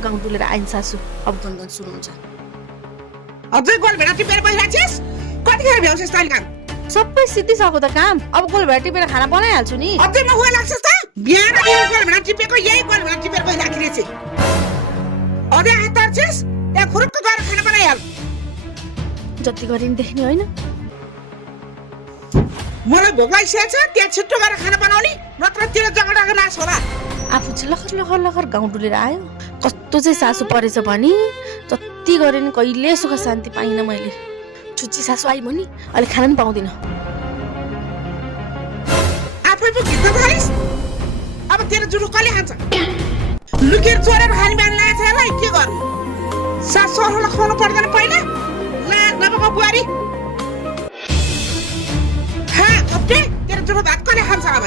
गाउँ डुलेर आइन सासु अब गनगन सुरु हुन्छ अझै गोल भेडा टिपेर बसिरहेछिस् कतिखेर भ्याउँछस् तैँले काम सबै सिद्धिसक्यो त काम अब गोल भेडा टिपेर खाना बनाइहाल्छु नि अझै म हुँदै लाग्छस् त बिहान गोल भेडा टिपेको यही गोल भेडा टिपेर बसिराखिरहेछ अझै हात तर्छिस् त्यहाँ खुरुक्क गएर खाना बनाइहाल जति गरे नि देख्ने होइन मलाई भोक लागिसकेको छ त्यहाँ छिट्टो गएर खाना बनाउने नत्र तेरो जगडाको नाश होला आफू चाहिँ लखर लखर लखर गाउँ डुलेर आयो कस्तो चाहिँ सासु परेछ भने जति गरे नि कहिले सुख शान्ति पाइनँ मैले छुच्ची सासु आइ भने अहिले खाना पनि पाउँदिनँ आफै पो घिच्न थालिस् अब तेरो जुठो कसले खान्छ लुकेर चोरेर खाने बानी लागेको छ यसलाई के गर्नु सास सहुरालाई खुवाउनु पर्दैन पहिला लाज नभएको बुहारी तेरो जुठो भात कसले खान्छ अब